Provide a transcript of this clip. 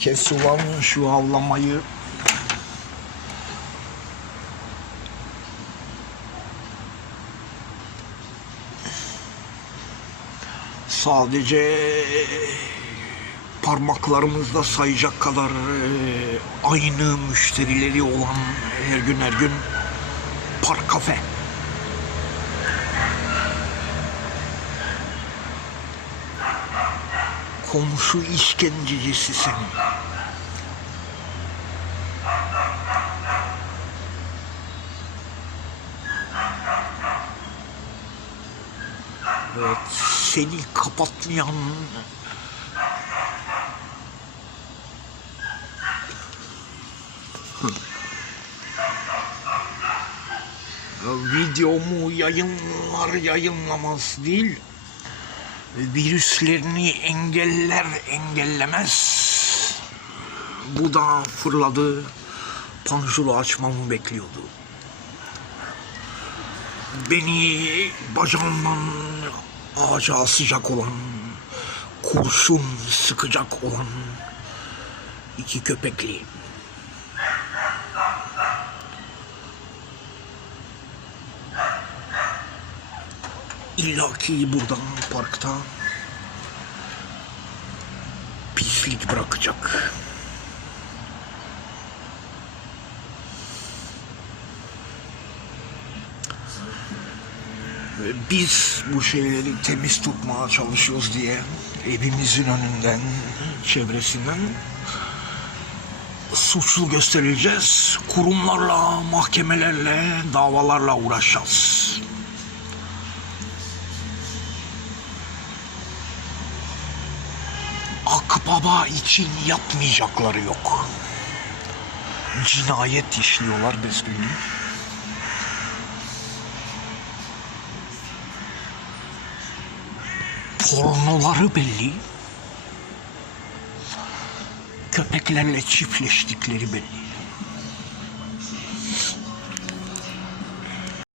Kes ulan şu avlamayı. Sadece parmaklarımızda sayacak kadar e, aynı müşterileri olan her gün her gün park kafe. Komşu işkencecisi sen. Evet, seni kapatmayan. Videomu yayınlar yayınlamaz değil virüslerini engeller engellemez. Bu da fırladı panjuru açmamı bekliyordu beni bacağımdan ağaca asacak olan kurşun sıkacak olan iki köpekli İlla ki buradan parkta pislik bırakacak. Biz bu şeyleri temiz tutmaya çalışıyoruz diye evimizin önünden, çevresinden suçlu gösterileceğiz. Kurumlarla, mahkemelerle, davalarla uğraşacağız. Akbaba için yapmayacakları yok. Cinayet işliyorlar besbelli. Pornoları belli. Köpeklerle çiftleştikleri belli.